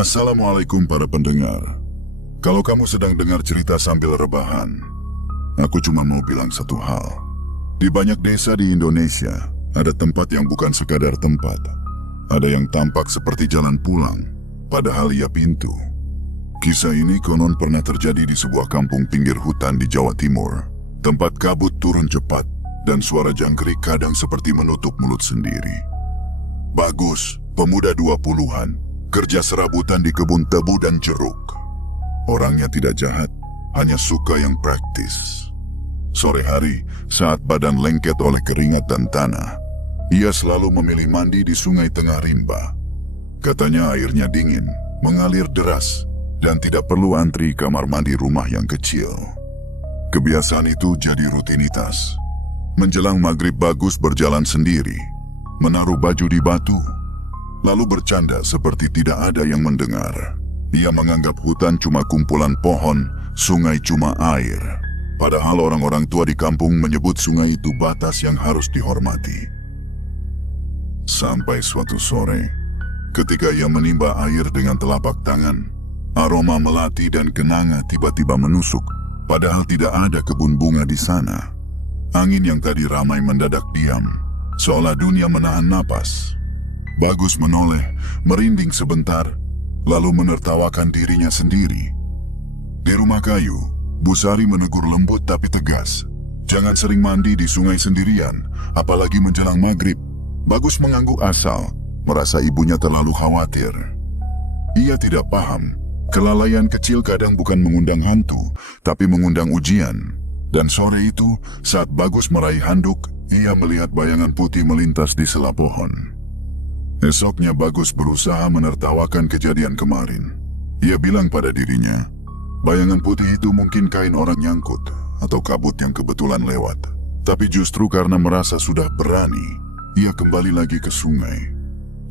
Assalamualaikum para pendengar. Kalau kamu sedang dengar cerita sambil rebahan, aku cuma mau bilang satu hal. Di banyak desa di Indonesia, ada tempat yang bukan sekadar tempat. Ada yang tampak seperti jalan pulang, padahal ia pintu. Kisah ini konon pernah terjadi di sebuah kampung pinggir hutan di Jawa Timur. Tempat kabut turun cepat, dan suara jangkrik kadang seperti menutup mulut sendiri. Bagus, pemuda 20-an, kerja serabutan di kebun tebu dan jeruk. Orangnya tidak jahat, hanya suka yang praktis. Sore hari, saat badan lengket oleh keringat dan tanah, ia selalu memilih mandi di sungai tengah rimba. Katanya airnya dingin, mengalir deras, dan tidak perlu antri kamar mandi rumah yang kecil. Kebiasaan itu jadi rutinitas. Menjelang maghrib Bagus berjalan sendiri, menaruh baju di batu, lalu bercanda seperti tidak ada yang mendengar. Ia menganggap hutan cuma kumpulan pohon, sungai cuma air. Padahal orang-orang tua di kampung menyebut sungai itu batas yang harus dihormati. Sampai suatu sore, ketika ia menimba air dengan telapak tangan, aroma melati dan kenanga tiba-tiba menusuk, padahal tidak ada kebun bunga di sana. Angin yang tadi ramai mendadak diam, seolah dunia menahan napas. Bagus menoleh, merinding sebentar, lalu menertawakan dirinya sendiri. Di rumah kayu, Bu Sari menegur lembut tapi tegas. Jangan sering mandi di sungai sendirian, apalagi menjelang maghrib. Bagus mengangguk asal, merasa ibunya terlalu khawatir. Ia tidak paham, kelalaian kecil kadang bukan mengundang hantu, tapi mengundang ujian. Dan sore itu, saat Bagus meraih handuk, ia melihat bayangan putih melintas di sela pohon. Esoknya Bagus berusaha menertawakan kejadian kemarin. Ia bilang pada dirinya, bayangan putih itu mungkin kain orang nyangkut atau kabut yang kebetulan lewat. Tapi justru karena merasa sudah berani, ia kembali lagi ke sungai.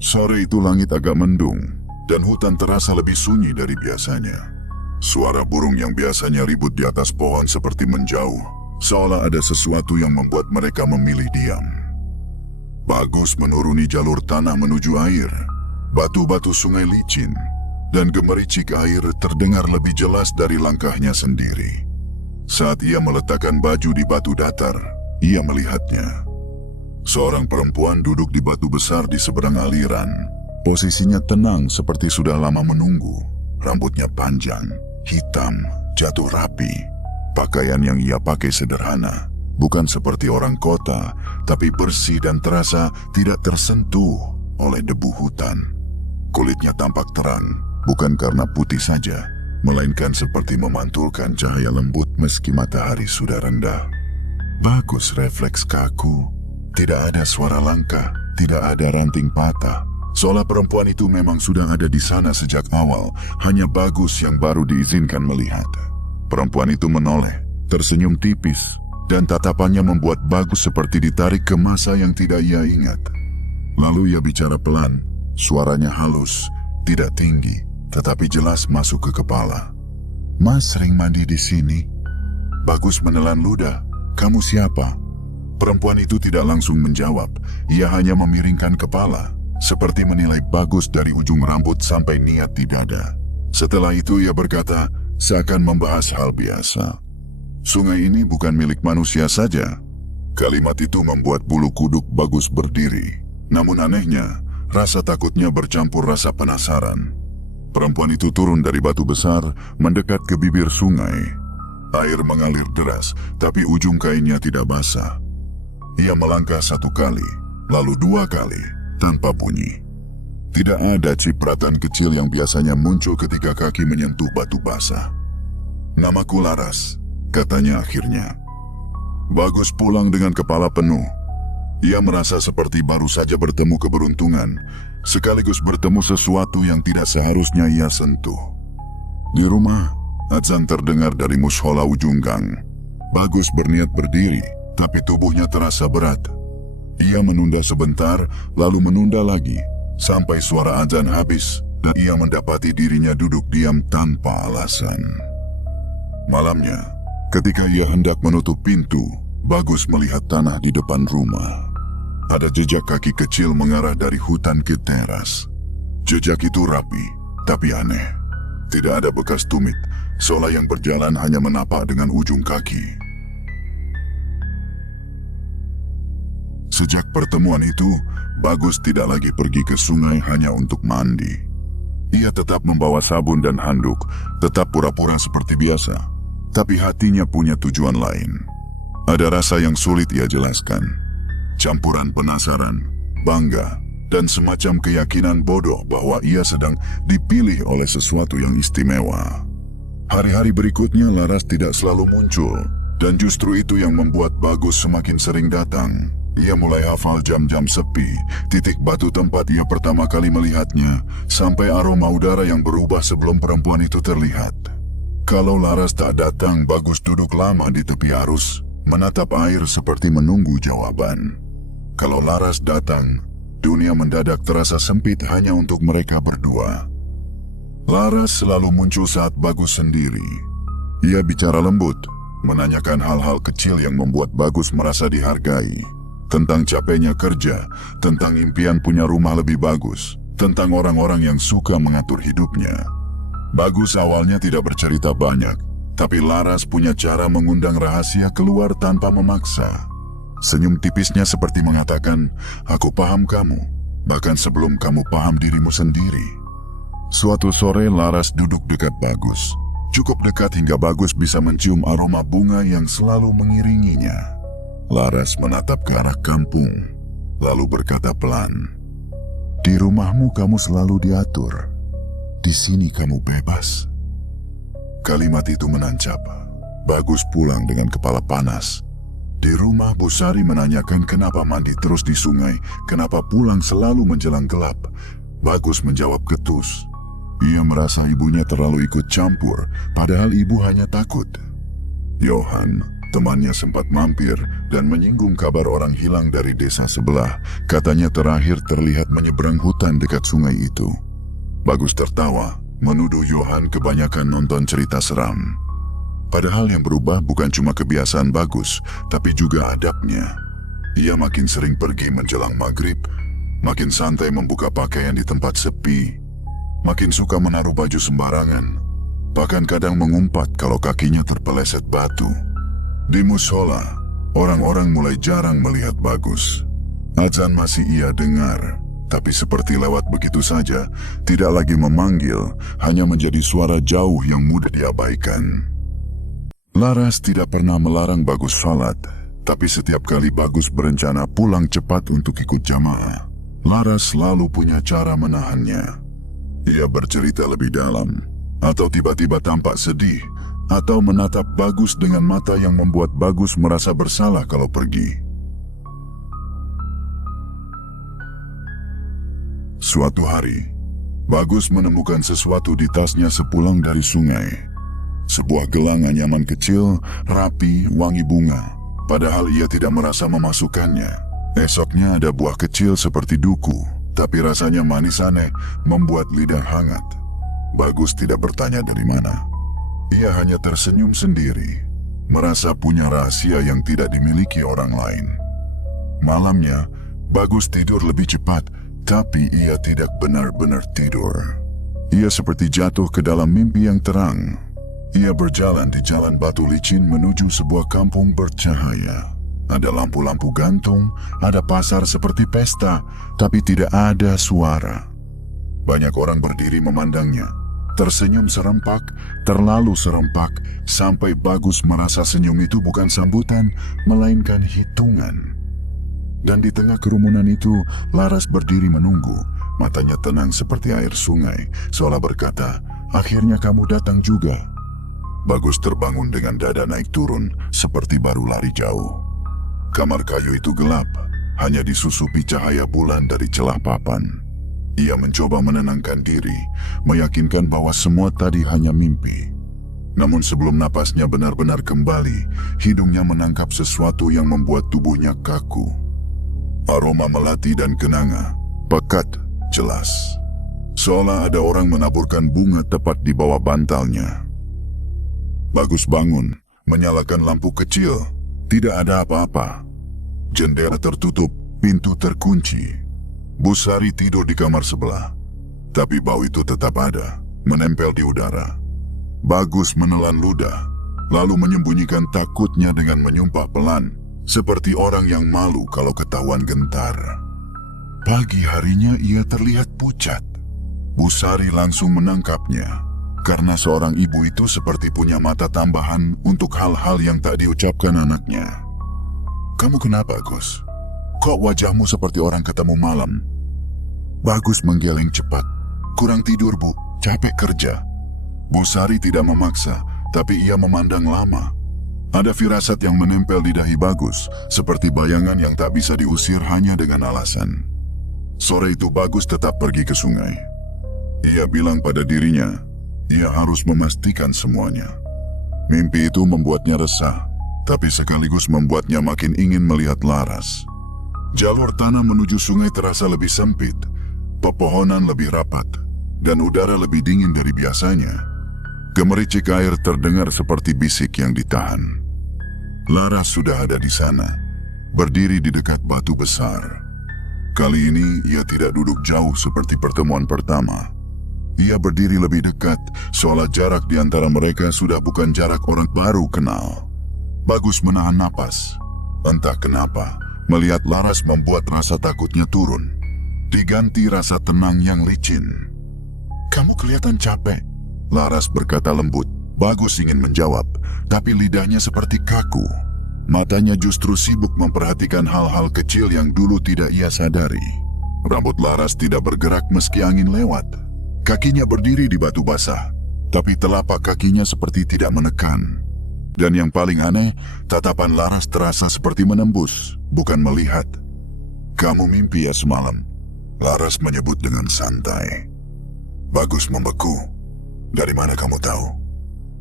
Sore itu langit agak mendung dan hutan terasa lebih sunyi dari biasanya. Suara burung yang biasanya ribut di atas pohon seperti menjauh, seolah ada sesuatu yang membuat mereka memilih diam. Bagus menuruni jalur tanah menuju air. Batu-batu sungai licin, dan gemericik air terdengar lebih jelas dari langkahnya sendiri. Saat ia meletakkan baju di batu datar, ia melihatnya. Seorang perempuan duduk di batu besar di seberang aliran. Posisinya tenang seperti sudah lama menunggu. Rambutnya panjang, hitam, jatuh rapi. Pakaian yang ia pakai sederhana. Bukan seperti orang kota, tapi bersih dan terasa tidak tersentuh oleh debu hutan. Kulitnya tampak terang, bukan karena putih saja, melainkan seperti memantulkan cahaya lembut meski matahari sudah rendah. Bagus refleks kaku, tidak ada suara langkah, tidak ada ranting patah. Seolah perempuan itu memang sudah ada di sana sejak awal, hanya Bagus yang baru diizinkan melihat. Perempuan itu menoleh, tersenyum tipis, dan tatapannya membuat Bagus seperti ditarik ke masa yang tidak ia ingat. Lalu ia bicara pelan, suaranya halus, tidak tinggi, tetapi jelas masuk ke kepala. Mas sering mandi di sini? Bagus menelan ludah. Kamu siapa? Perempuan itu tidak langsung menjawab, ia hanya memiringkan kepala, seperti menilai Bagus dari ujung rambut sampai niat di dada. Setelah itu ia berkata, seakan membahas hal biasa. Sungai ini bukan milik manusia saja. Kalimat itu membuat bulu kuduk Bagus berdiri. Namun anehnya, rasa takutnya bercampur rasa penasaran. Perempuan itu turun dari batu besar, mendekat ke bibir sungai. Air mengalir deras, tapi ujung kainnya tidak basah. Ia melangkah satu kali, lalu dua kali, tanpa bunyi. Tidak ada cipratan kecil yang biasanya muncul ketika kaki menyentuh batu basah. Namaku Laras, katanya akhirnya. Bagus pulang dengan kepala penuh. Ia merasa seperti baru saja bertemu keberuntungan, sekaligus bertemu sesuatu yang tidak seharusnya ia sentuh. Di rumah, azan terdengar dari mushola ujung gang. Bagus berniat berdiri, tapi tubuhnya terasa berat. Ia menunda sebentar, lalu menunda lagi, sampai suara azan habis, dan ia mendapati dirinya duduk diam tanpa alasan. Malamnya, ketika ia hendak menutup pintu, Bagus melihat tanah di depan rumah. Ada jejak kaki kecil mengarah dari hutan ke teras. Jejak itu rapi, Tapi aneh, tidak ada bekas tumit. Sola yang berjalan hanya menapak dengan ujung kaki. Sejak pertemuan itu, Bagus tidak lagi pergi ke sungai hanya untuk mandi. Ia tetap membawa sabun dan handuk, tetap pura-pura seperti biasa. Tapi hatinya punya tujuan lain. Ada rasa yang sulit ia jelaskan. Campuran penasaran, bangga, dan semacam keyakinan bodoh bahwa ia sedang dipilih oleh sesuatu yang istimewa. Hari-hari berikutnya Laras tidak selalu muncul, dan justru itu yang membuat Bagus semakin sering datang. Ia mulai hafal jam-jam sepi, titik batu tempat ia pertama kali melihatnya, sampai aroma udara yang berubah sebelum perempuan itu terlihat. Kalau Laras tak datang, Bagus duduk lama di tepi arus, menatap air seperti menunggu jawaban. Kalau Laras datang, dunia mendadak terasa sempit hanya untuk mereka berdua. Laras selalu muncul saat Bagus sendiri. Ia bicara lembut, menanyakan hal-hal kecil yang membuat Bagus merasa dihargai. Tentang capeknya kerja, tentang impian punya rumah lebih bagus, tentang orang-orang yang suka mengatur hidupnya. Bagus awalnya tidak bercerita banyak, tapi Laras punya cara mengundang rahasia keluar tanpa memaksa. Senyum tipisnya seperti mengatakan, "Aku paham kamu, bahkan sebelum kamu paham dirimu sendiri." Suatu sore Laras duduk dekat Bagus. Cukup dekat hingga Bagus bisa mencium aroma bunga yang selalu mengiringinya. Laras menatap ke arah kampung, lalu berkata pelan, "Di rumahmu kamu selalu diatur. Di sini kamu bebas." Kalimat itu menancap. Bagus pulang dengan kepala panas. Di rumah Bu Sari menanyakan kenapa mandi terus di sungai, kenapa pulang selalu menjelang gelap. Bagus menjawab ketus. Ia merasa ibunya terlalu ikut campur, padahal ibu hanya takut. Johan, temannya sempat mampir dan menyinggung kabar orang hilang dari desa sebelah. Katanya terakhir terlihat menyeberang hutan dekat sungai itu. Bagus tertawa, menuduh Johan kebanyakan nonton cerita seram. Padahal yang berubah bukan cuma kebiasaan Bagus, tapi juga adabnya. Ia makin sering pergi menjelang maghrib, makin santai membuka pakaian di tempat sepi, makin suka menaruh baju sembarangan, bahkan kadang mengumpat kalau kakinya terpeleset batu. Di musola, orang-orang mulai jarang melihat Bagus. Azan masih ia dengar, tapi seperti lewat begitu saja, tidak lagi memanggil, hanya menjadi suara jauh yang mudah diabaikan. Laras tidak pernah melarang Bagus salat, tapi setiap kali Bagus berencana pulang cepat untuk ikut jamaah, Laras selalu punya cara menahannya. Ia bercerita lebih dalam, atau tiba-tiba tampak sedih, atau menatap Bagus dengan mata yang membuat Bagus merasa bersalah kalau pergi. Suatu hari, Bagus menemukan sesuatu di tasnya sepulang dari sungai. Sebuah gelang anyaman kecil, rapi, wangi bunga. Padahal ia tidak merasa memasukkannya. Esoknya ada buah kecil seperti duku, tapi rasanya manis aneh, membuat lidah hangat. Bagus tidak bertanya dari mana. Ia hanya tersenyum sendiri, merasa punya rahasia yang tidak dimiliki orang lain. Malamnya, Bagus tidur lebih cepat, tapi ia tidak benar-benar tidur. Ia seperti jatuh ke dalam mimpi yang terang. Ia berjalan di jalan batu licin menuju sebuah kampung bercahaya. Ada lampu-lampu gantung, ada pasar seperti pesta, tapi tidak ada suara. Banyak orang berdiri memandangnya, tersenyum serempak, terlalu serempak, sampai Bagus merasa senyum itu bukan sambutan, melainkan hitungan. Dan di tengah kerumunan itu, Laras berdiri menunggu, matanya tenang seperti air sungai, seolah berkata, "Akhirnya kamu datang juga." Bagus terbangun dengan dada naik turun, seperti baru lari jauh. Kamar kayu itu gelap, hanya disusupi cahaya bulan dari celah papan. Ia mencoba menenangkan diri, meyakinkan bahwa semua tadi hanya mimpi. Namun sebelum napasnya benar-benar kembali, hidungnya menangkap sesuatu yang membuat tubuhnya kaku. Aroma melati dan kenanga, pekat, jelas. Seolah ada orang menaburkan bunga tepat di bawah bantalnya. Bagus bangun, menyalakan lampu kecil. Tidak ada apa-apa. Jendela tertutup, pintu terkunci. Bu Sari tidur di kamar sebelah. Tapi bau itu tetap ada, menempel di udara. Bagus menelan ludah, lalu menyembunyikan takutnya dengan menyumpah pelan, seperti orang yang malu kalau ketahuan gentar. Pagi harinya ia terlihat pucat. Bu Sari langsung menangkapnya, karena seorang ibu itu seperti punya mata tambahan untuk hal-hal yang tak diucapkan anaknya. "Kamu kenapa, Gus? Kok wajahmu seperti orang ketemu malam?" Bagus menggeleng cepat. "Kurang tidur, Bu. Capek kerja." Bu Sari tidak memaksa, tapi ia memandang lama. Ada firasat yang menempel di dahi Bagus, seperti bayangan yang tak bisa diusir hanya dengan alasan. Sore itu Bagus tetap pergi ke sungai. Ia bilang pada dirinya, ia harus memastikan semuanya. Mimpi itu membuatnya resah, tapi sekaligus membuatnya makin ingin melihat Laras. Jalur tanah menuju sungai terasa lebih sempit, pepohonan lebih rapat, dan udara lebih dingin dari biasanya. Gemericik air terdengar seperti bisik yang ditahan. Laras sudah ada di sana, berdiri di dekat batu besar. Kali ini ia tidak duduk jauh seperti pertemuan pertama. Ia berdiri lebih dekat, seolah jarak di antara mereka sudah bukan jarak orang baru kenal. Bagus menahan napas. Entah kenapa, melihat Laras membuat rasa takutnya turun, diganti rasa tenang yang licin. "Kamu kelihatan capek," Laras berkata lembut. Bagus ingin menjawab, tapi lidahnya seperti kaku. Matanya justru sibuk memperhatikan hal-hal kecil yang dulu tidak ia sadari. Rambut Laras tidak bergerak meski angin lewat. Kakinya berdiri di batu basah, tapi telapak kakinya seperti tidak menekan. Dan yang paling aneh, tatapan Laras terasa seperti menembus, bukan melihat. "Kamu mimpi ya semalam?" Laras menyebut dengan santai. Bagus membeku. "Dari mana kamu tahu?"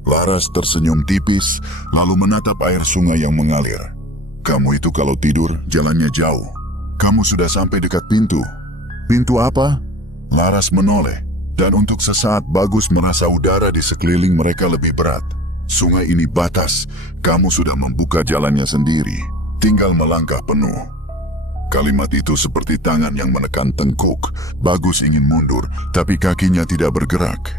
Laras tersenyum tipis, lalu menatap air sungai yang mengalir. "Kamu itu kalau tidur, jalannya jauh. Kamu sudah sampai dekat pintu." "Pintu apa?" Laras menoleh, dan untuk sesaat Bagus merasa udara di sekeliling mereka lebih berat. Sungai ini batas, kamu sudah membuka jalannya sendiri, tinggal melangkah penuh. Kalimat itu seperti tangan yang menekan tengkuk. Bagus ingin mundur, tapi kakinya tidak bergerak.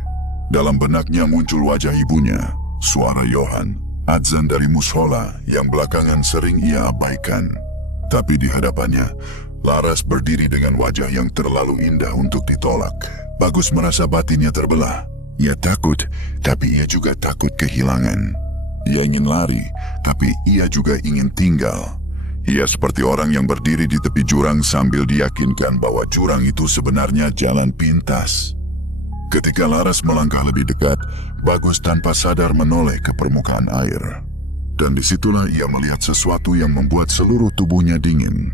Dalam benaknya muncul wajah ibunya, suara Yohan, adzan dari mushola yang belakangan sering ia abaikan. Tapi di hadapannya, Laras berdiri dengan wajah yang terlalu indah untuk ditolak. Bagus merasa batinnya terbelah. Ia takut, tapi ia juga takut kehilangan. Ia ingin lari, tapi ia juga ingin tinggal. Ia seperti orang yang berdiri di tepi jurang sambil diyakinkan bahwa jurang itu sebenarnya jalan pintas. Ketika Laras melangkah lebih dekat, Bagus tanpa sadar menoleh ke permukaan air. Dan disitulah ia melihat sesuatu yang membuat seluruh tubuhnya dingin.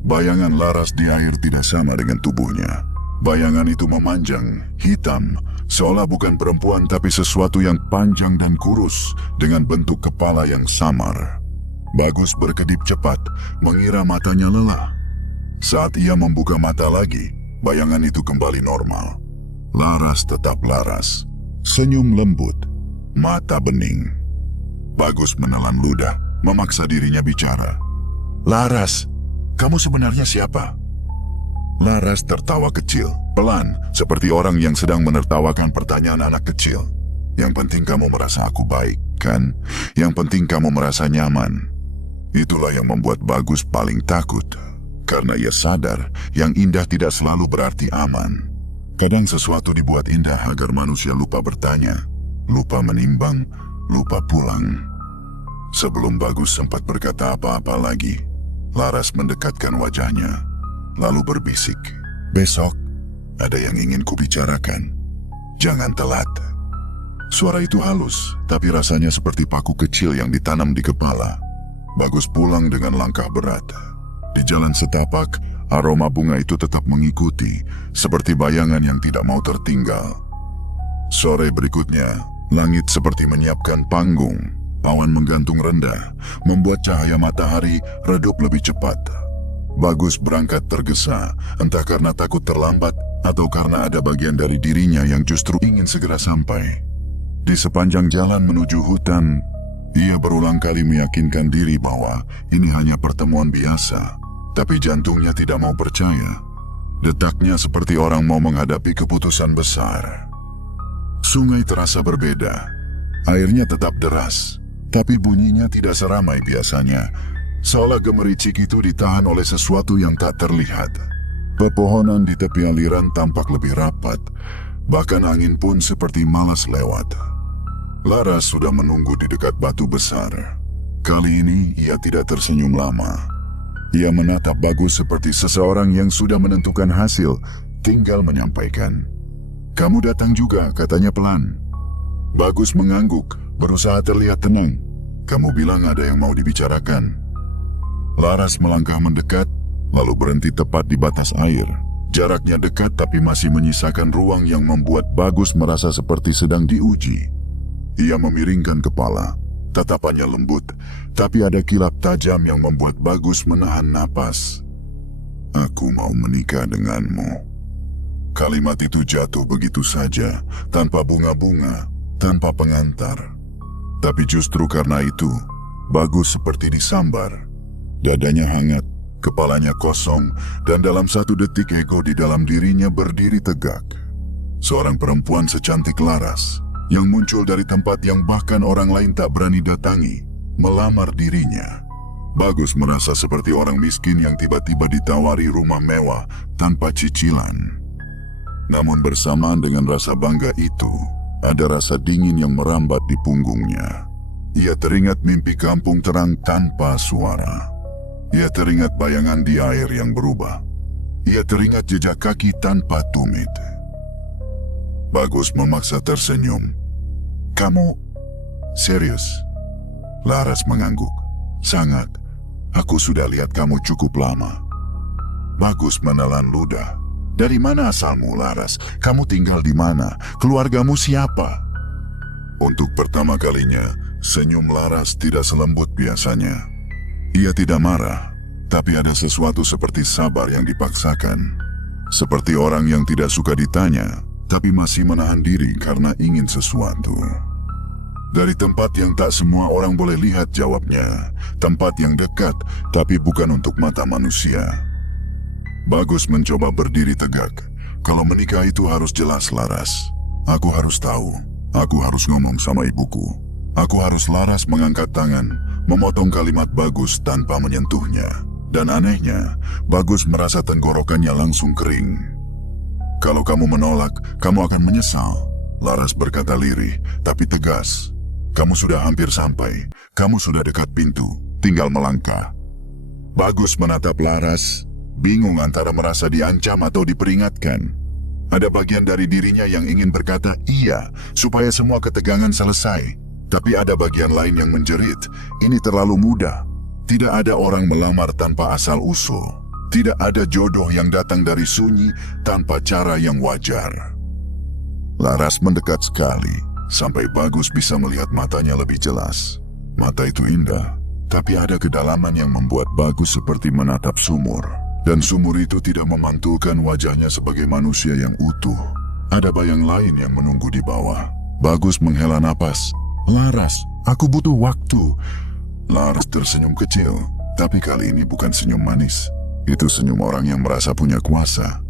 Bayangan Laras di air tidak sama dengan tubuhnya. Bayangan itu memanjang, hitam, seolah bukan perempuan tapi sesuatu yang panjang dan kurus dengan bentuk kepala yang samar. Bagus berkedip cepat, mengira matanya lelah. Saat ia membuka mata lagi, bayangan itu kembali normal. Laras tetap Laras, senyum lembut, mata bening. Bagus menelan ludah, memaksa dirinya bicara. "Laras, kamu sebenarnya siapa?" Laras tertawa kecil, pelan, seperti orang yang sedang menertawakan pertanyaan anak kecil. "Yang penting kamu merasa aku baik, kan? Yang penting kamu merasa nyaman." Itulah yang membuat Bagus paling takut, karena ia sadar yang indah tidak selalu berarti aman. Kadang sesuatu dibuat indah agar manusia lupa bertanya, lupa menimbang, lupa pulang. Sebelum Bagus sempat berkata apa-apa lagi, Laras mendekatkan wajahnya, lalu berbisik, "Besok, ada yang ingin kubicarakan. Jangan telat." Suara itu halus, tapi rasanya seperti paku kecil yang ditanam di kepala. Bagus pulang dengan langkah berat. Di jalan setapak, aroma bunga itu tetap mengikuti, seperti bayangan yang tidak mau tertinggal. Sore berikutnya, langit seperti menyiapkan panggung. Awan menggantung rendah, membuat cahaya matahari redup lebih cepat. Bagus berangkat tergesa, entah karena takut terlambat atau karena ada bagian dari dirinya yang justru ingin segera sampai. Di sepanjang jalan menuju hutan, ia berulang kali meyakinkan diri bahwa ini hanya pertemuan biasa, tapi jantungnya tidak mau percaya. Detaknya seperti orang mau menghadapi keputusan besar. Sungai terasa berbeda. Airnya tetap deras, tapi bunyinya tidak seramai biasanya. Seolah gemericik itu ditahan oleh sesuatu yang tak terlihat. Pepohonan di tepi aliran tampak lebih rapat, bahkan angin pun seperti malas lewat. Laras sudah menunggu di dekat batu besar. Kali ini ia tidak tersenyum lama. Ia menatap Bagus seperti seseorang yang sudah menentukan hasil, tinggal menyampaikan. "Kamu datang juga," katanya pelan. Bagus mengangguk, berusaha terlihat tenang. "Kamu bilang ada yang mau dibicarakan." Laras melangkah mendekat, lalu berhenti tepat di batas air. Jaraknya dekat tapi masih menyisakan ruang yang membuat Bagus merasa seperti sedang diuji. Ia memiringkan kepala. Tatapannya lembut, tapi ada kilap tajam yang membuat Bagus menahan napas. "Aku mau menikah denganmu." Kalimat itu jatuh begitu saja, tanpa bunga-bunga, tanpa pengantar. Tapi justru karena itu, Bagus seperti disambar. Dadanya hangat, kepalanya kosong, dan dalam satu detik ego di dalam dirinya berdiri tegak. Seorang perempuan secantik Laras, yang muncul dari tempat yang bahkan orang lain tak berani datangi, melamar dirinya. Bagus merasa seperti orang miskin yang tiba-tiba ditawari rumah mewah tanpa cicilan. Namun bersamaan dengan rasa bangga itu, ada rasa dingin yang merambat di punggungnya. Ia teringat mimpi kampung terang tanpa suara. Ia teringat bayangan di air yang berubah. Ia teringat jejak kaki tanpa tumit. Bagus memaksa tersenyum. "Kamu serius?" Laras mengangguk. "Sangat. Aku sudah lihat kamu cukup lama." Bagus menelan ludah. "Dari mana asalmu, Laras? Kamu tinggal di mana? Keluargamu siapa?" Untuk pertama kalinya, senyum Laras tidak selembut biasanya. Ia tidak marah, tapi ada sesuatu seperti sabar yang dipaksakan. Seperti orang yang tidak suka ditanya, tapi masih menahan diri karena ingin sesuatu. Dari tempat yang tak semua orang boleh lihat jawabnya, tempat yang dekat tapi bukan untuk mata manusia. Bagus mencoba berdiri tegak. "Kalau menikah itu harus jelas, Laras. Aku harus tahu. Aku harus ngomong sama ibuku. Aku harus." Laras mengangkat tangan, memotong kalimat Bagus tanpa menyentuhnya. Dan anehnya, Bagus merasa tenggorokannya langsung kering. "Kalau kamu menolak, kamu akan menyesal." Laras berkata lirih, tapi tegas. "Kamu sudah hampir sampai. Kamu sudah dekat pintu. Tinggal melangkah." Bagus menatap Laras, bingung antara merasa diancam atau diperingatkan. Ada bagian dari dirinya yang ingin berkata iya, supaya semua ketegangan selesai. Tapi ada bagian lain yang menjerit, ini terlalu mudah. Tidak ada orang melamar tanpa asal-usul. Tidak ada jodoh yang datang dari sunyi tanpa cara yang wajar. Laras mendekat sekali, sampai Bagus bisa melihat matanya lebih jelas. Mata itu indah, tapi ada kedalaman yang membuat Bagus seperti menatap sumur. Dan sumur itu tidak memantulkan wajahnya sebagai manusia yang utuh. Ada bayang lain yang menunggu di bawah. Bagus menghela napas. "Laras, aku butuh waktu." Laras tersenyum kecil, tapi kali ini bukan senyum manis. Itu senyum orang yang merasa punya kuasa.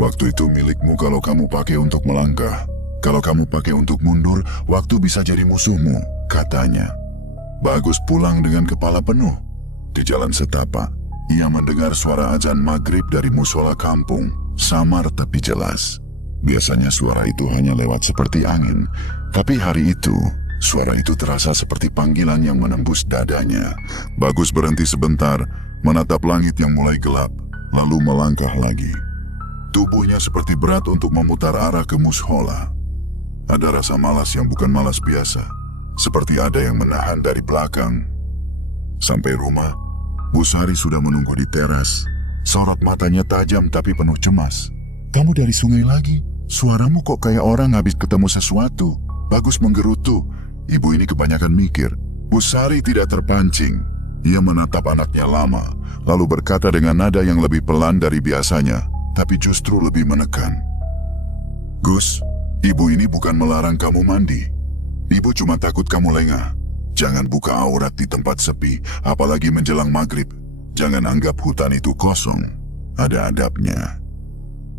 "Waktu itu milikmu kalau kamu pakai untuk melangkah. Kalau kamu pakai untuk mundur, waktu bisa jadi musuhmu," katanya. Bagus pulang dengan kepala penuh. Di jalan setapak, ia mendengar suara azan maghrib dari musola kampung, samar tapi jelas. Biasanya suara itu hanya lewat seperti angin, tapi hari itu, suara itu terasa seperti panggilan yang menembus dadanya. Bagus berhenti sebentar, menatap langit yang mulai gelap, lalu melangkah lagi. Tubuhnya seperti berat untuk memutar arah ke musola. Ada rasa malas yang bukan malas biasa, seperti ada yang menahan dari belakang. Sampai rumah, Bu Sari sudah menunggu di teras. Sorot matanya tajam tapi penuh cemas. "Kamu dari sungai lagi? Suaramu kok kayak orang habis ketemu sesuatu." Bagus menggerutu. Ibu ini kebanyakan mikir. Bu Sari tidak terpancing. Ia menatap anaknya lama, lalu berkata dengan nada yang lebih pelan dari biasanya, tapi justru lebih menekan. "Gus, ibu ini bukan melarang kamu mandi. Ibu cuma takut kamu lengah. Jangan buka aurat di tempat sepi, apalagi menjelang maghrib. Jangan anggap hutan itu kosong. Ada adabnya."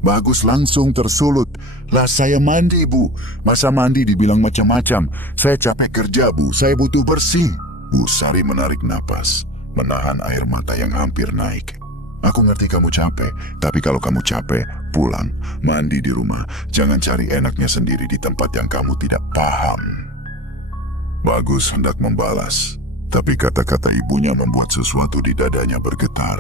Bagus langsung tersulut. Lah saya mandi bu. Masa mandi dibilang macam-macam. Saya capek kerja bu, saya butuh bersih. Bu Sari menarik napas, menahan air mata yang hampir naik. Aku ngerti kamu capek, tapi kalau kamu capek, pulang, mandi di rumah. Jangan cari enaknya sendiri di tempat yang kamu tidak paham. Bagus hendak membalas, tapi kata-kata ibunya membuat sesuatu di dadanya bergetar.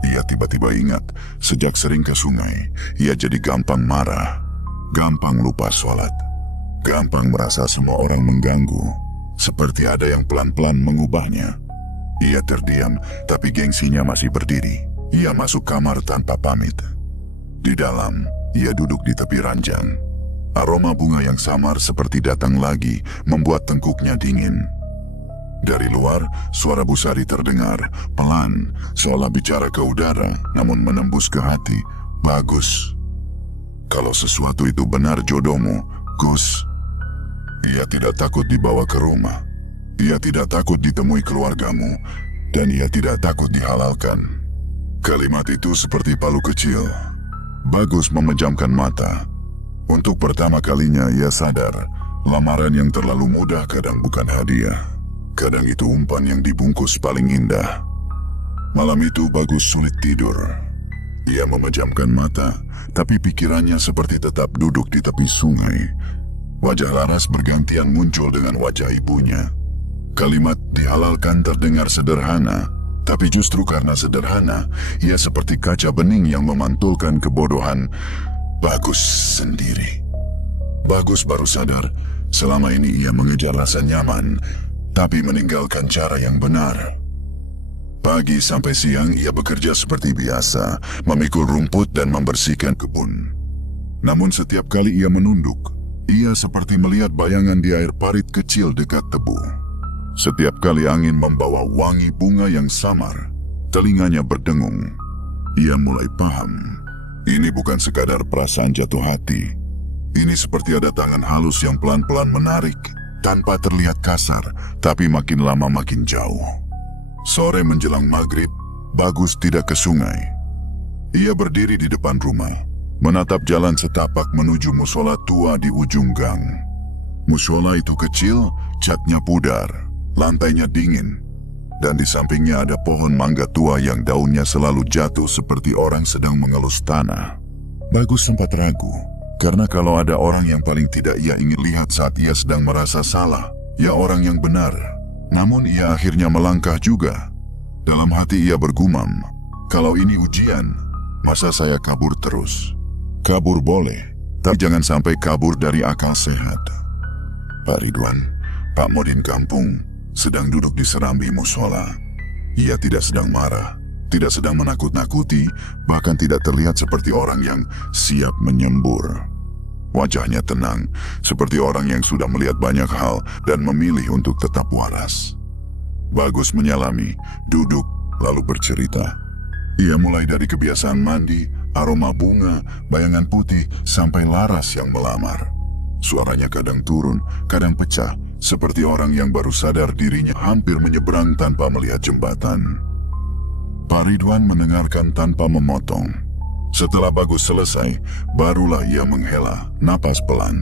Ia tiba-tiba ingat, sejak sering ke sungai, ia jadi gampang marah, gampang lupa sholat, gampang merasa semua orang mengganggu, seperti ada yang pelan-pelan mengubahnya. Ia terdiam, tapi gengsinya masih berdiri. Ia masuk kamar tanpa pamit. Di dalam, ia duduk di tepi ranjang. Aroma bunga yang samar seperti datang lagi, membuat tengkuknya dingin. Dari luar, suara Bu Sari terdengar, pelan, seolah bicara ke udara, namun menembus ke hati. Bagus. Kalau sesuatu itu benar jodohmu, Gus. Ia tidak takut dibawa ke rumah. Ia tidak takut ditemui keluargamu. Dan ia tidak takut dihalalkan. Kalimat itu seperti palu kecil. Bagus memejamkan mata. Untuk pertama kalinya ia sadar, lamaran yang terlalu mudah kadang bukan hadiah. Kadang itu umpan yang dibungkus paling indah. Malam itu Bagus sulit tidur. Ia memejamkan mata, tapi pikirannya seperti tetap duduk di tepi sungai. Wajah Laras bergantian muncul dengan wajah ibunya. Kalimat dihalalkan terdengar sederhana, tapi justru karena sederhana, ia seperti kaca bening yang memantulkan kebodohan Bagus sendiri. Bagus baru sadar, selama ini ia mengejar rasa nyaman, tapi meninggalkan cara yang benar. Pagi sampai siang ia bekerja seperti biasa, memikul rumput dan membersihkan kebun. Namun setiap kali ia menunduk, ia seperti melihat bayangan di air parit kecil dekat tebu. Setiap kali angin membawa wangi bunga yang samar, telinganya berdengung. Ia mulai paham, ini bukan sekadar perasaan jatuh hati. Ini seperti ada tangan halus yang pelan-pelan menarik, tanpa terlihat kasar, tapi makin lama makin jauh. Sore menjelang maghrib, Bagus tidak ke sungai. Ia berdiri di depan rumah, menatap jalan setapak menuju musola tua di ujung gang. Musola itu kecil, catnya pudar, lantainya dingin, dan di sampingnya ada pohon mangga tua yang daunnya selalu jatuh seperti orang sedang mengelus tanah. Bagus sempat ragu, karena kalau ada orang yang paling tidak ia ingin lihat saat ia sedang merasa salah, ya orang yang benar. Namun ia akhirnya melangkah juga. Dalam hati ia bergumam, kalau ini ujian, masa saya kabur terus? Kabur boleh, tapi jangan sampai kabur dari akal sehat. Pak Ridwan, Pak Modin kampung, sedang duduk di serambi musola. Ia tidak sedang marah, tidak sedang menakut-nakuti, bahkan tidak terlihat seperti orang yang siap menyembur. Wajahnya tenang, seperti orang yang sudah melihat banyak hal dan memilih untuk tetap waras. Bagus menyalami, duduk, lalu bercerita. Ia mulai dari kebiasaan mandi, aroma bunga, bayangan putih, sampai Laras yang melamar. Suaranya kadang turun, kadang pecah, seperti orang yang baru sadar dirinya hampir menyeberang tanpa melihat jembatan. Pak Ridwan mendengarkan tanpa memotong. Setelah Bagus selesai, barulah ia menghela napas pelan.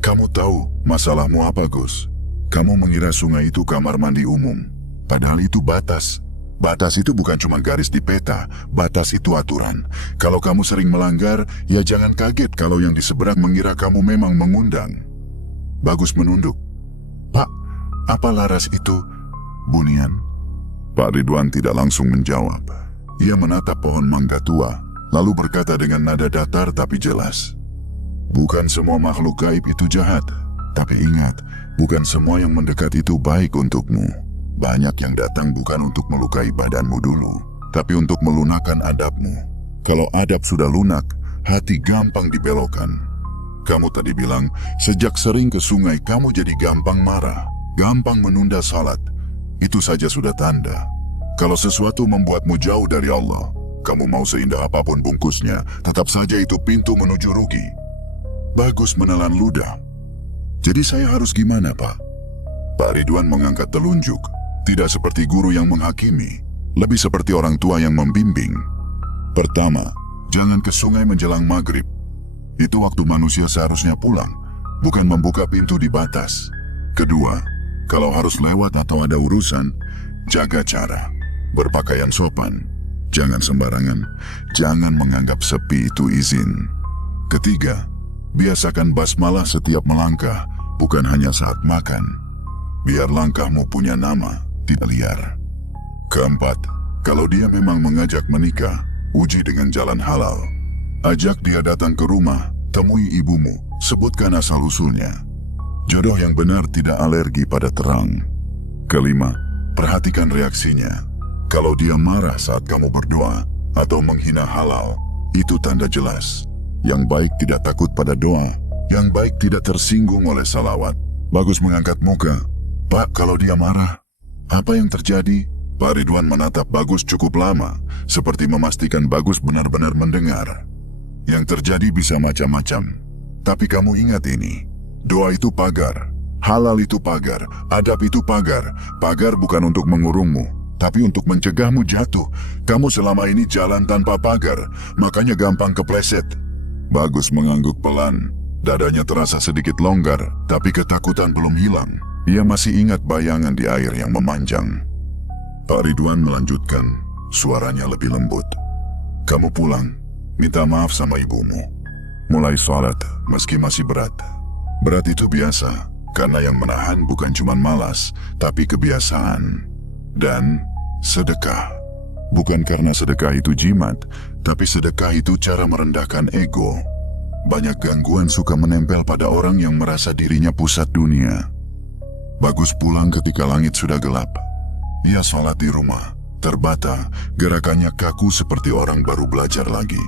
Kamu tahu masalahmu apa, Gus? Kamu mengira sungai itu kamar mandi umum. Padahal itu batas. Batas itu bukan cuma garis di peta, batas itu aturan. Kalau kamu sering melanggar, ya jangan kaget kalau yang di seberang mengira kamu memang mengundang. Bagus menunduk. Pak, apa Laras itu? Bunian. Pak Ridwan tidak langsung menjawab. Ia menatap pohon mangga tua, lalu berkata dengan nada datar tapi jelas. Bukan semua makhluk gaib itu jahat, tapi ingat, bukan semua yang mendekat itu baik untukmu. Banyak yang datang bukan untuk melukai badanmu dulu, tapi untuk melunakkan adabmu. Kalau adab sudah lunak, hati gampang dibelokkan. Kamu tadi bilang, sejak sering ke sungai kamu jadi gampang marah, gampang menunda salat. Itu saja sudah tanda. Kalau sesuatu membuatmu jauh dari Allah, kamu mau seindah apapun bungkusnya, tetap saja itu pintu menuju rugi. Bagus menelan ludah. Jadi saya harus gimana, Pak? Pak Ridwan mengangkat telunjuk. Tidak seperti guru yang menghakimi, lebih seperti orang tua yang membimbing. Pertama, Jangan ke sungai menjelang maghrib. Itu waktu manusia seharusnya pulang, bukan membuka pintu di batas. Kedua, kalau harus lewat atau ada urusan, jaga cara. Berpakaian sopan. Jangan sembarangan. Jangan menganggap sepi itu izin. Ketiga, biasakan basmalah setiap melangkah, bukan hanya saat makan. Biar langkahmu punya nama, tidak liar. Keempat, kalau dia memang mengajak menikah, uji dengan jalan halal. Ajak dia datang ke rumah, temui ibumu, sebutkan asal-usulnya. Jodoh yang benar tidak alergi pada terang. Kelima, perhatikan reaksinya. Kalau dia marah saat kamu berdoa atau menghina halal, itu tanda jelas. Yang baik tidak takut pada doa, yang baik tidak tersinggung oleh salawat. Bagus mengangkat muka. Pak, kalau dia marah, apa yang terjadi? Pak Ridwan menatap Bagus cukup lama, seperti memastikan Bagus benar-benar mendengar. Yang terjadi bisa macam-macam. Tapi kamu ingat ini, doa itu pagar, halal itu pagar, adab itu pagar. Pagar bukan untuk mengurungmu, tapi untuk mencegahmu jatuh. Kamu selama ini jalan tanpa pagar, makanya gampang kepleset. Bagus mengangguk pelan, dadanya terasa sedikit longgar, tapi ketakutan belum hilang. Ia masih ingat bayangan di air yang memanjang. Pak Ridwan melanjutkan, suaranya lebih lembut. Kamu pulang, minta maaf sama ibumu. Mulai sholat, meski masih berat. Berat itu biasa, karena yang menahan bukan cuma malas, tapi kebiasaan. Dan sedekah. Bukan karena sedekah itu jimat, tapi sedekah itu cara merendahkan ego. Banyak gangguan suka menempel pada orang yang merasa dirinya pusat dunia. Bagus pulang ketika langit sudah gelap. Ia sholat di rumah, terbata, gerakannya kaku seperti orang baru belajar lagi.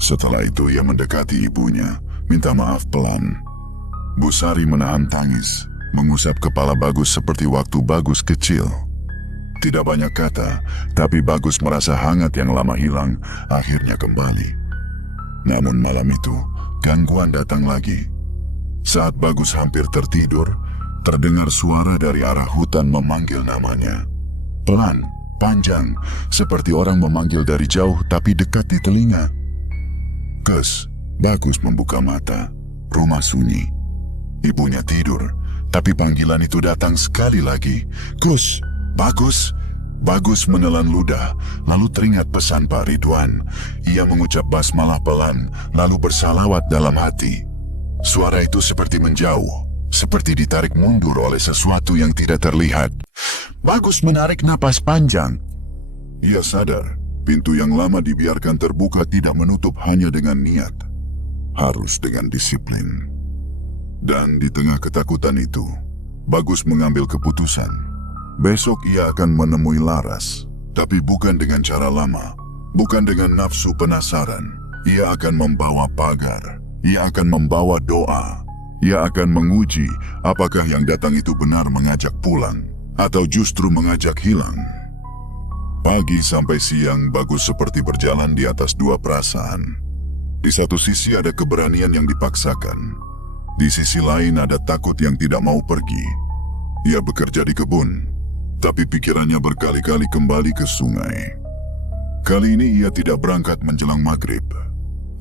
Setelah itu ia mendekati ibunya, minta maaf pelan. Bu Sari menahan tangis, mengusap kepala Bagus seperti waktu Bagus kecil. Tidak banyak kata, tapi Bagus merasa hangat yang lama hilang, akhirnya kembali. Namun malam itu, gangguan datang lagi. Saat Bagus hampir tertidur, terdengar suara dari arah hutan memanggil namanya. Pelan, panjang, seperti orang memanggil dari jauh tapi dekat di telinga. Kes, Bagus membuka mata. Rumah sunyi. Ibunya tidur, tapi panggilan itu datang sekali lagi. Kus, Bagus. Bagus menelan ludah, lalu teringat pesan Pak Ridwan. Ia mengucap basmalah pelan, lalu bersalawat dalam hati. Suara itu seperti menjauh, seperti ditarik mundur oleh sesuatu yang tidak terlihat. Bagus menarik napas panjang. Ia sadar, pintu yang lama dibiarkan terbuka tidak menutup hanya dengan niat. Harus dengan disiplin. Dan di tengah ketakutan itu, Bagus mengambil keputusan. Besok ia akan menemui Laras, tapi bukan dengan cara lama, bukan dengan nafsu penasaran. Ia akan membawa pagar, ia akan membawa doa. Ia akan menguji apakah yang datang itu benar mengajak pulang atau justru mengajak hilang. Pagi sampai siang Bagus seperti berjalan di atas dua perasaan. Di satu sisi ada keberanian yang dipaksakan. Di sisi lain ada takut yang tidak mau pergi. Ia bekerja di kebun, tapi pikirannya berkali-kali kembali ke sungai. Kali ini ia tidak berangkat menjelang maghrib.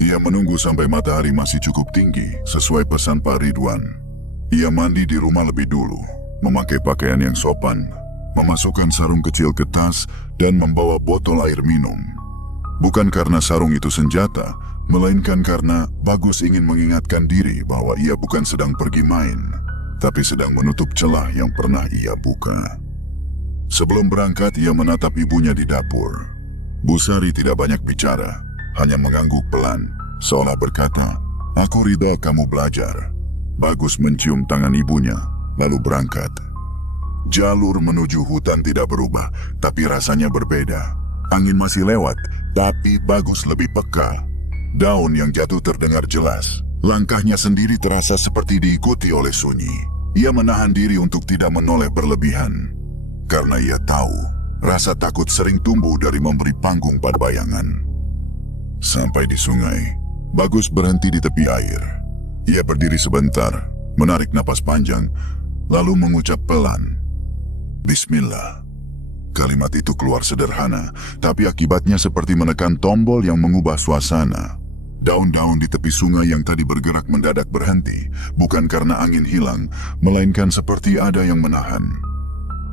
Ia menunggu sampai matahari masih cukup tinggi, sesuai pesan Pak Ridwan. Ia mandi di rumah lebih dulu, memakai pakaian yang sopan, memasukkan sarung kecil ke tas, dan membawa botol air minum. Bukan karena sarung itu senjata, melainkan karena Bagus ingin mengingatkan diri bahwa ia bukan sedang pergi main, tapi sedang menutup celah yang pernah ia buka. Sebelum berangkat, ia menatap ibunya di dapur. Bu Sari tidak banyak bicara, hanya mengangguk pelan, seolah berkata, "Aku ridha kamu belajar." Bagus mencium tangan ibunya, lalu berangkat. Jalur menuju hutan tidak berubah, tapi rasanya berbeda. Angin masih lewat, tapi Bagus lebih peka. Daun yang jatuh terdengar jelas. Langkahnya sendiri terasa seperti diikuti oleh sunyi. Ia menahan diri untuk tidak menoleh berlebihan. Karena ia tahu, rasa takut sering tumbuh dari memberi panggung pada bayangan. Sampai di sungai, Bagus berhenti di tepi air. Ia berdiri sebentar, menarik napas panjang, lalu mengucap pelan, "Bismillah." Kalimat itu keluar sederhana, tapi akibatnya seperti menekan tombol yang mengubah suasana. Daun-daun di tepi sungai yang tadi bergerak mendadak berhenti, bukan karena angin hilang, melainkan seperti ada yang menahan.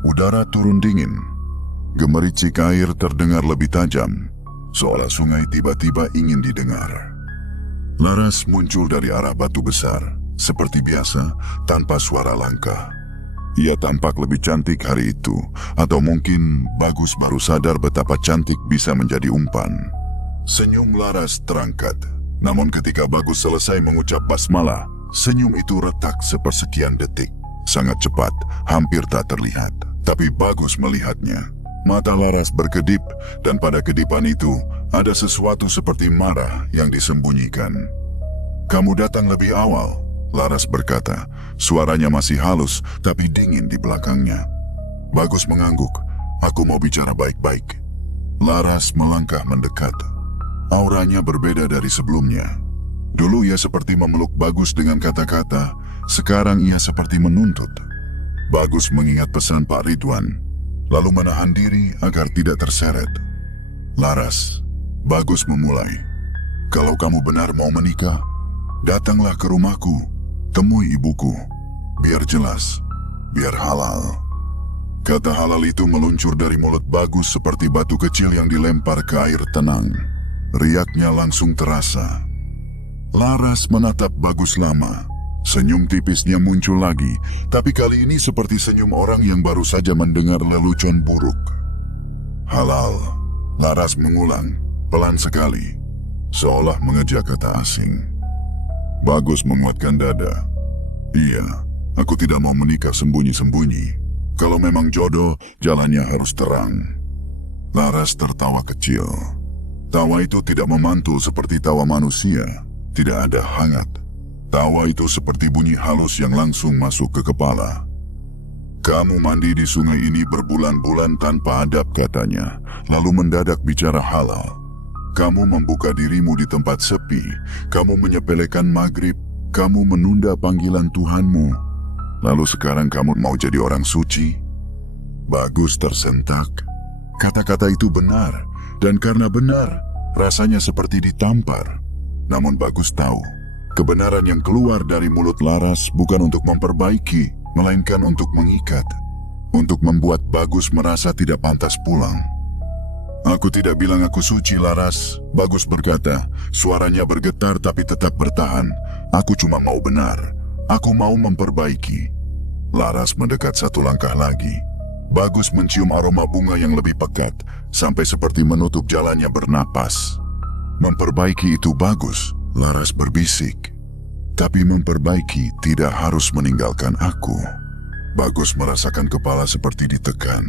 Udara turun dingin. Gemericik air terdengar lebih tajam, seolah sungai tiba-tiba ingin didengar. Laras muncul dari arah batu besar, seperti biasa, tanpa suara langkah. Ia tampak lebih cantik hari itu, atau mungkin Bagus baru sadar betapa cantik bisa menjadi umpan. Senyum Laras terangkat, namun ketika Bagus selesai mengucap basmalah, senyum itu retak sepersekian detik. Sangat cepat, hampir tak terlihat. Tapi Bagus melihatnya. Mata Laras berkedip, dan pada kedipan itu, ada sesuatu seperti marah yang disembunyikan. "Kamu datang lebih awal," Laras berkata. Suaranya masih halus, tapi dingin di belakangnya. Bagus mengangguk. "Aku mau bicara baik-baik." Laras melangkah mendekat. Auranya berbeda dari sebelumnya. Dulu ia seperti memeluk Bagus dengan kata-kata, sekarang ia seperti menuntut. Bagus mengingat pesan Pak Ridwan, lalu menahan diri agar tidak terseret. "Laras," Bagus memulai, "kalau kamu benar mau menikah, datanglah ke rumahku, temui ibuku, biar jelas, biar halal." Kata halal itu meluncur dari mulut Bagus seperti batu kecil yang dilempar ke air tenang. Riaknya langsung terasa. Laras menatap Bagus lama. Senyum tipisnya muncul lagi, tapi kali ini seperti senyum orang yang baru saja mendengar lelucon buruk. "Halal," Laras mengulang, pelan sekali, seolah mengeja kata asing. Bagus menguatkan dada. "Iya, aku tidak mau menikah sembunyi-sembunyi. Kalau memang jodoh, jalannya harus terang." Laras tertawa kecil. Tawa itu tidak memantul seperti tawa manusia, tidak ada hangat. Tawa itu seperti bunyi halus yang langsung masuk ke kepala. "Kamu mandi di sungai ini berbulan-bulan tanpa adab," katanya, lalu mendadak bicara halal. "Kamu membuka dirimu di tempat sepi, kamu menyepelekan maghrib, kamu menunda panggilan Tuhanmu. Lalu sekarang kamu mau jadi orang suci?" Bagus tersentak. Kata-kata itu benar, dan karena benar, rasanya seperti ditampar. Namun Bagus tahu, kebenaran yang keluar dari mulut Laras bukan untuk memperbaiki, melainkan untuk mengikat. Untuk membuat Bagus merasa tidak pantas pulang. "Aku tidak bilang aku suci, Laras," Bagus berkata. Suaranya bergetar tapi tetap bertahan. "Aku cuma mau benar. Aku mau memperbaiki." Laras mendekat satu langkah lagi. Bagus mencium aroma bunga yang lebih pekat, sampai seperti menutup jalannya bernapas. "Memperbaiki itu bagus," Laras berbisik. "Tapi memperbaiki tidak harus meninggalkan aku." Bagus merasakan kepala seperti ditekan.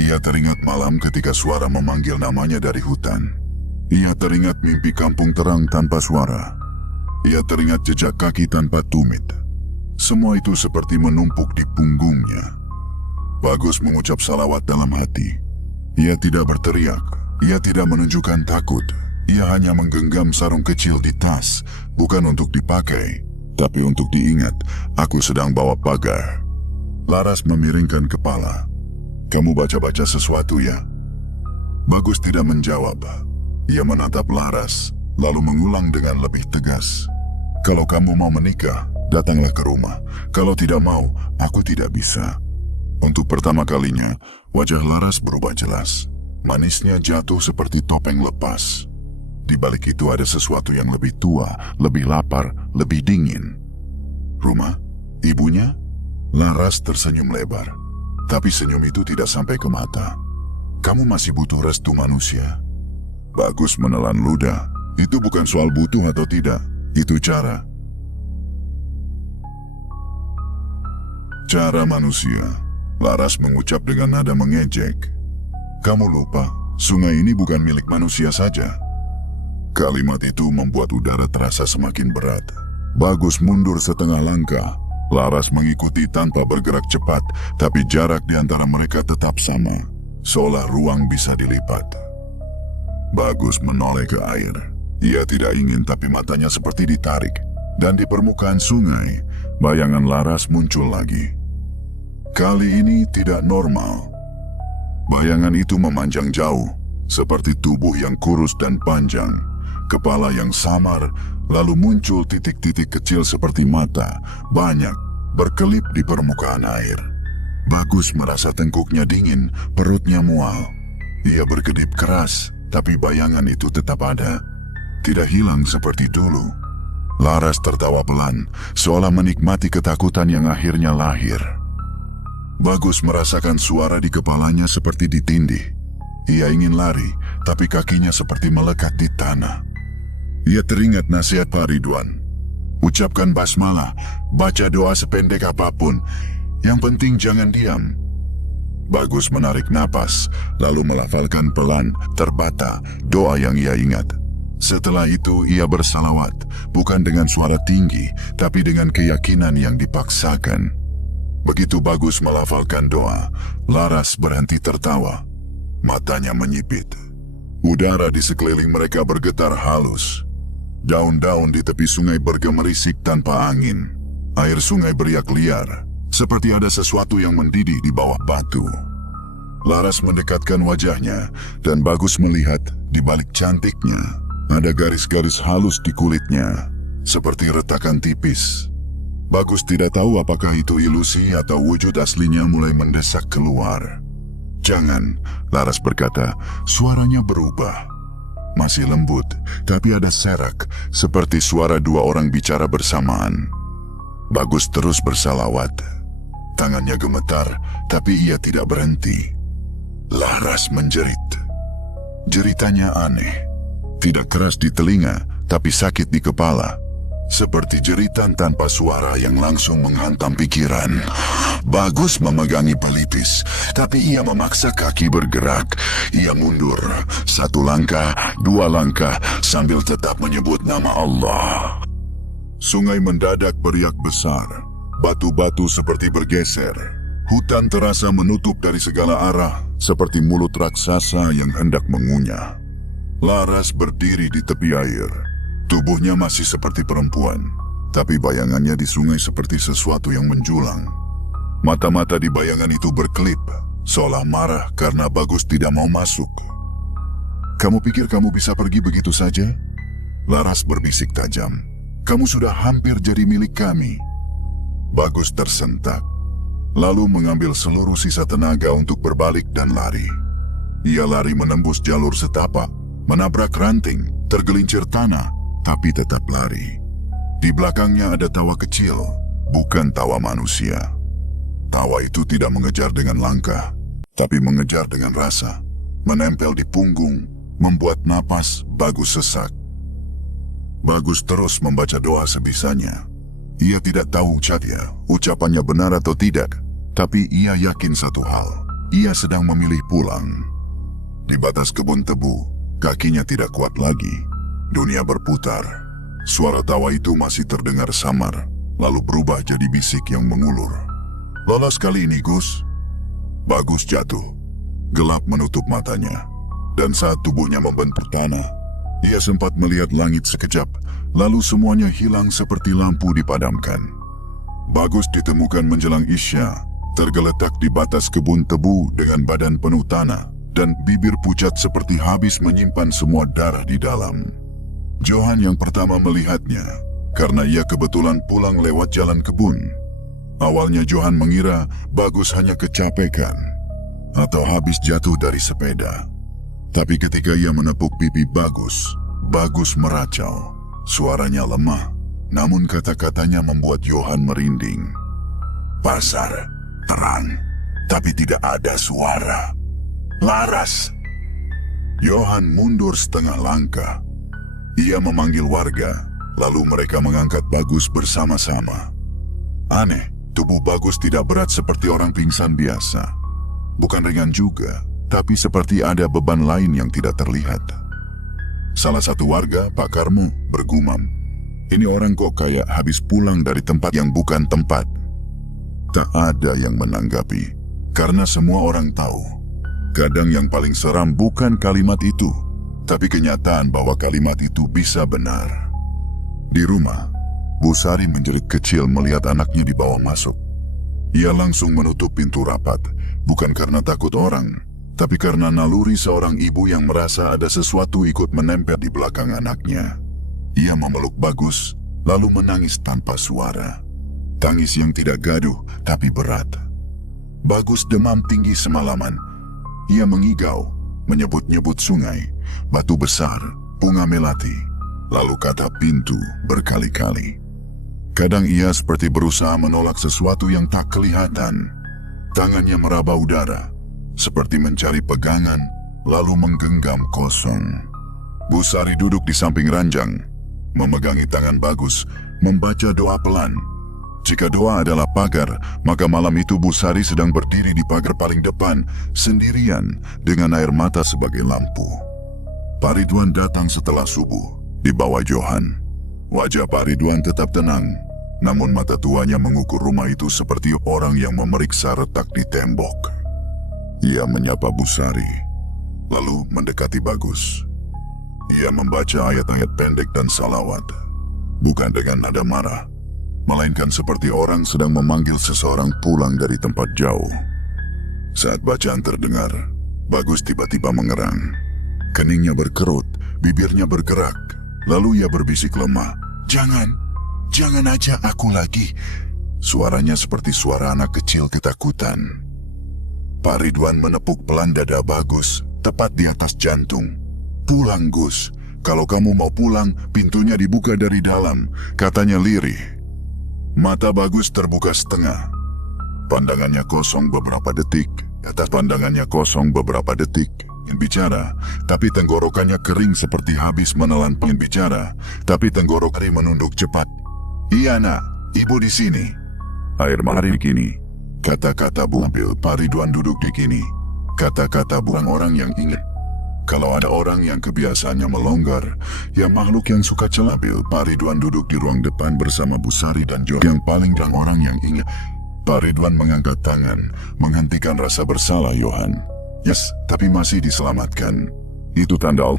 Ia teringat malam ketika suara memanggil namanya dari hutan. Ia teringat mimpi kampung terang tanpa suara. Ia teringat jejak kaki tanpa tumit. Semua itu seperti menumpuk di punggungnya. Bagus mengucap salawat dalam hati. Ia tidak berteriak, ia tidak menunjukkan takut. Ia hanya menggenggam sarung kecil di tas, bukan untuk dipakai, tapi untuk diingat, "Aku sedang bawa pagar." Laras memiringkan kepala. "Kamu baca-baca sesuatu ya?" Bagus tidak menjawab. Ia menatap Laras, lalu mengulang dengan lebih tegas. "Kalau kamu mau menikah, datanglah ke rumah. Kalau tidak mau, aku tidak bisa." Untuk pertama kalinya, wajah Laras berubah jelas. Manisnya jatuh seperti topeng lepas. Di balik itu ada sesuatu yang lebih tua, lebih lapar, lebih dingin. "Rumah? Ibunya?" Laras tersenyum lebar. Tapi senyum itu tidak sampai ke mata. "Kamu masih butuh restu manusia." Bagus menelan ludah. "Itu bukan soal butuh atau tidak. Itu cara. Cara manusia." Laras mengucap dengan nada mengejek. "Kamu lupa, sungai ini bukan milik manusia saja." Kalimat itu membuat udara terasa semakin berat. Bagus mundur setengah langkah. Laras mengikuti tanpa bergerak cepat, tapi jarak di antara mereka tetap sama, seolah ruang bisa dilipat. Bagus menoleh ke air. Ia tidak ingin, tapi matanya seperti ditarik. Dan di permukaan sungai, bayangan Laras muncul lagi. Kali ini tidak normal. Bayangan itu memanjang jauh, seperti tubuh yang kurus dan panjang, kepala yang samar, lalu muncul titik-titik kecil seperti mata, banyak, berkelip di permukaan air. Bagus merasa tengkuknya dingin, perutnya mual. Ia berkedip keras, tapi bayangan itu tetap ada. Tidak hilang seperti dulu. Laras tertawa pelan, seolah menikmati ketakutan yang akhirnya lahir. Bagus merasakan suara di kepalanya seperti ditindih. Ia ingin lari, tapi kakinya seperti melekat di tanah. Ia teringat nasihat Pak Ridwan. Ucapkan basmalah, baca doa sependek apapun. Yang penting jangan diam. Bagus menarik napas, lalu melafalkan pelan, terbata, doa yang ia ingat. Setelah itu ia bersalawat, bukan dengan suara tinggi, tapi dengan keyakinan yang dipaksakan. Begitu Bagus melafalkan doa, Laras berhenti tertawa. Matanya menyipit. Udara di sekeliling mereka bergetar halus. Daun-daun di tepi sungai bergemerisik tanpa angin. Air sungai beriak liar, seperti ada sesuatu yang mendidih di bawah batu. Laras mendekatkan wajahnya, dan Bagus melihat di balik cantiknya ada garis-garis halus di kulitnya, seperti retakan tipis. Bagus tidak tahu apakah itu ilusi atau wujud aslinya mulai mendesak keluar. Jangan, Laras berkata, suaranya berubah. Masih lembut, tapi ada serak, seperti suara dua orang bicara bersamaan. Bagus terus bersalawat. Tangannya gemetar, tapi ia tidak berhenti. Laras menjerit. Jeritannya aneh. Tidak keras di telinga, tapi sakit di kepala. Seperti jeritan tanpa suara yang langsung menghantam pikiran. Bagus memegangi pelipis, tapi ia memaksa kaki bergerak. Ia mundur, satu langkah, dua langkah, sambil tetap menyebut nama Allah. Sungai mendadak beriak besar. Batu-batu seperti bergeser. Hutan terasa menutup dari segala arah, seperti mulut raksasa yang hendak mengunyah. Laras berdiri di tepi air. Tubuhnya masih seperti perempuan, tapi bayangannya di sungai seperti sesuatu yang menjulang. Mata-mata di bayangan itu berkelip, seolah marah karena Bagus tidak mau masuk. "Kamu pikir kamu bisa pergi begitu saja?" Laras berbisik tajam. "Kamu sudah hampir jadi milik kami." Bagus tersentak, lalu mengambil seluruh sisa tenaga untuk berbalik dan lari. Ia lari menembus jalur setapak, menabrak ranting, tergelincir tanah, tapi tetap lari. Di belakangnya ada tawa kecil, bukan tawa manusia. Tawa itu tidak mengejar dengan langkah, tapi mengejar dengan rasa. Menempel di punggung, membuat napas Bagus sesak. Bagus terus membaca doa sebisanya. Ia tidak tahu ucapannya benar atau tidak, tapi ia yakin satu hal. Ia sedang memilih pulang. Di batas kebun tebu, kakinya tidak kuat lagi. Dunia berputar. Suara tawa itu masih terdengar samar, lalu berubah jadi bisik yang mengulur. "Lolos kali ini, Gus." Bagus jatuh. Gelap menutup matanya. Dan saat tubuhnya membentur tanah, ia sempat melihat langit sekejap, lalu semuanya hilang seperti lampu dipadamkan. Bagus ditemukan menjelang Isya, tergeletak di batas kebun tebu dengan badan penuh tanah, dan bibir pucat seperti habis menyimpan semua darah di dalam. Johan yang pertama melihatnya, karena ia kebetulan pulang lewat jalan kebun. Awalnya Johan mengira Bagus hanya kecapekan, atau habis jatuh dari sepeda. Tapi ketika ia menepuk pipi Bagus meracau. Suaranya lemah, namun kata-katanya membuat Johan merinding. "Pasar, terang, tapi tidak ada suara. Laras!" Johan mundur setengah langkah. Ia memanggil warga, lalu mereka mengangkat Bagus bersama-sama. Aneh, tubuh Bagus tidak berat seperti orang pingsan biasa. Bukan ringan juga, tapi seperti ada beban lain yang tidak terlihat. Salah satu warga, Pak Karmo, bergumam, "Ini orang kok kayak habis pulang dari tempat yang bukan tempat." Tak ada yang menanggapi, karena semua orang tahu. Kadang yang paling seram bukan kalimat itu, tapi kenyataan bahwa kalimat itu bisa benar. Di rumah, Bu Sari menjerit kecil melihat anaknya dibawa masuk. Ia langsung menutup pintu rapat, bukan karena takut orang, Tapi karena naluri seorang ibu yang merasa ada sesuatu ikut menempel di belakang anaknya, ia memeluk Bagus, lalu menangis tanpa suara. Tangis yang tidak gaduh, tapi berat. Bagus demam tinggi semalaman. Ia mengigau, menyebut-nyebut sungai, batu besar, bunga melati, lalu kata pintu berkali-kali. Kadang ia seperti berusaha menolak sesuatu yang tak kelihatan. Tangannya meraba udara, seperti mencari pegangan, lalu menggenggam kosong. Bu Sari duduk di samping ranjang, memegangi tangan Bagus, membaca doa pelan. Jika doa adalah pagar, maka malam itu Bu Sari sedang berdiri di pagar paling depan, sendirian, dengan air mata sebagai lampu. Pak Ridwan datang setelah subuh, dibawa Johan. Wajah Pak Ridwan tetap tenang, namun mata tuanya mengukur rumah itu seperti orang yang memeriksa retak di tembok. Ia menyapa Bu Sari, lalu mendekati Bagus. Ia membaca ayat-ayat pendek dan salawat, bukan dengan nada marah, melainkan seperti orang sedang memanggil seseorang pulang dari tempat jauh. Saat bacaan terdengar, Bagus tiba-tiba mengerang. Keningnya berkerut, bibirnya bergerak, lalu ia berbisik lemah, Jangan ajak aku lagi." Suaranya seperti suara anak kecil ketakutan. Pak Ridwan menepuk pelan dada Bagus, tepat di atas jantung. "Pulang, Gus. Kalau kamu mau pulang, pintunya dibuka dari dalam," katanya lirih. Mata Bagus terbuka setengah. Pandangannya kosong beberapa detik. Atas pandangannya kosong beberapa detik. Ingin bicara, tapi tenggorokannya kering seperti habis menelan. Ingin bicara, tapi tenggorokannya menunduk cepat. "Iya nak, ibu di sini." "Air mari kini," kata-kata buambil. Pak Ridwan duduk di kini. Kata-kata buang orang yang ingin. Kalau ada orang yang kebiasaannya melonggar, ya makhluk yang suka celabil. Pak Ridwan duduk di ruang depan bersama Bu Sari dan Johan. Yang paling jarang orang yang ingin. Pak Ridwan mengangkat tangan, menghentikan rasa bersalah Johan. "Yes, tapi masih diselamatkan. Itu tanda."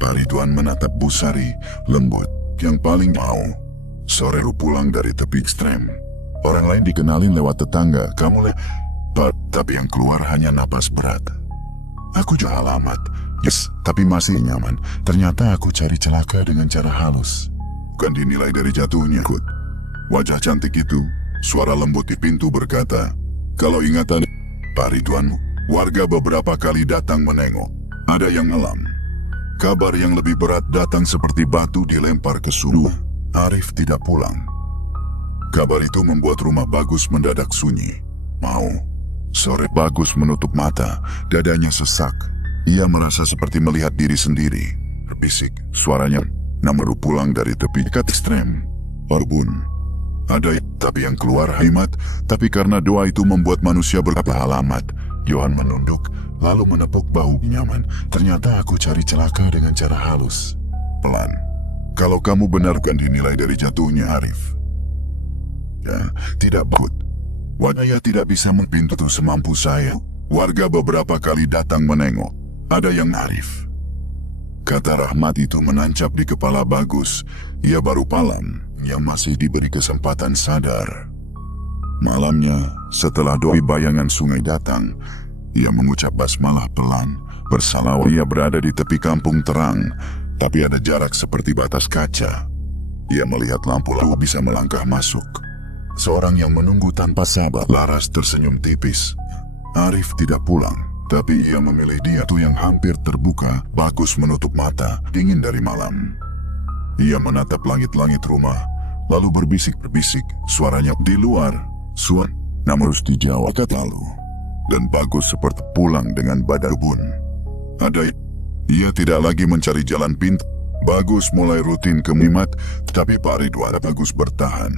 Pak Ridwan menatap Bu Sari, lembut. "Yang paling mau. Sore lu pulang dari tepi ekstrem. Orang lain dikenalin lewat tetangga. Kamu tapi yang keluar hanya napas berat." "Aku jual alamat." "Yes, tapi masih nyaman. Ternyata aku cari celaka dengan cara halus. Bukan dinilai dari jatuhnya." "Kut." Wajah cantik itu, suara lembut di pintu berkata, "Kalau ingatan Pak Ridwan." Warga beberapa kali datang menengok. Ada yang ngelam. Kabar yang lebih berat datang seperti batu dilempar ke sumur. Arif tidak pulang. Kabar itu membuat rumah Bagus mendadak sunyi. Mau. Sore Bagus menutup mata, dadanya sesak. Ia merasa seperti melihat diri sendiri. Berbisik, suaranya, "Namaru pulang dari tepi dekat ekstrem." "Orbun." Ada, tapi yang keluar hemat, tapi karena doa itu membuat manusia berkata alamat. Johan menunduk, lalu menepuk bahu nyaman. "Ternyata aku cari celaka dengan cara halus. Pelan. Kalau kamu benarkan dinilai dari jatuhnya Arif." "Ya, tidak bakut. Wajahnya tidak bisa mempintu semampu saya." Warga beberapa kali datang menengok. Ada yang Arif. Kata rahmat itu menancap di kepala Bagus. Ia baru palam, yang masih diberi kesempatan sadar. Malamnya, setelah doi bayangan sungai datang, ia mengucap basmalah pelan, bersalawat. Ia berada di tepi kampung terang, tapi ada jarak seperti batas kaca. Ia melihat lampu lalu bisa melangkah masuk. Seorang yang menunggu tanpa sabar. Laras tersenyum tipis. Arif tidak pulang, tapi ia memilih dia tuh yang hampir terbuka. Bagus menutup mata, dingin dari malam. Ia menatap langit-langit rumah, lalu berbisik-berbisik, suaranya di luar. Namun harus dijawab kata lalu. Dan Bagus seperti pulang dengan badan bun. Ia tidak lagi mencari jalan pintu. Bagus mulai rutin ke Mimat, tapi Pak Ridwan Bagus bertahan.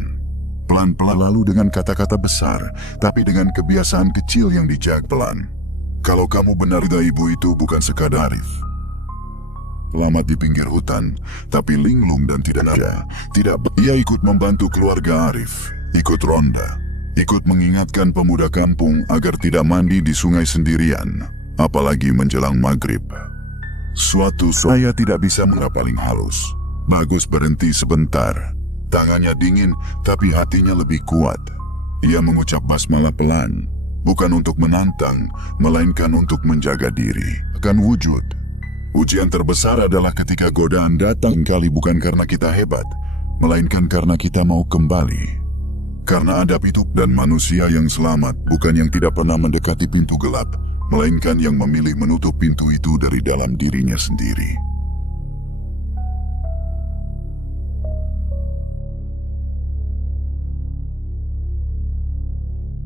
Pelan-pelan lalu dengan kata-kata besar, tapi dengan kebiasaan kecil yang dijaga pelan. "Kalau kamu benar ibu itu bukan sekadar Arif." Lama di pinggir hutan, tapi linglung dan tidak ada. Ia ikut membantu keluarga Arif, ikut ronda, ikut mengingatkan pemuda kampung agar tidak mandi di sungai sendirian, apalagi menjelang maghrib. Suatu saya tidak bisa paling halus. Bagus berhenti sebentar. Tangannya dingin, tapi hatinya lebih kuat. Ia mengucap basmalah pelan. bukan untuk menantang, melainkan untuk menjaga diri akan wujud. Ujian terbesar adalah ketika godaan datang kali bukan karena kita hebat, melainkan karena kita mau kembali. Karena adab itu dan manusia yang selamat bukan yang tidak pernah mendekati pintu gelap, melainkan yang memilih menutup pintu itu dari dalam dirinya sendiri.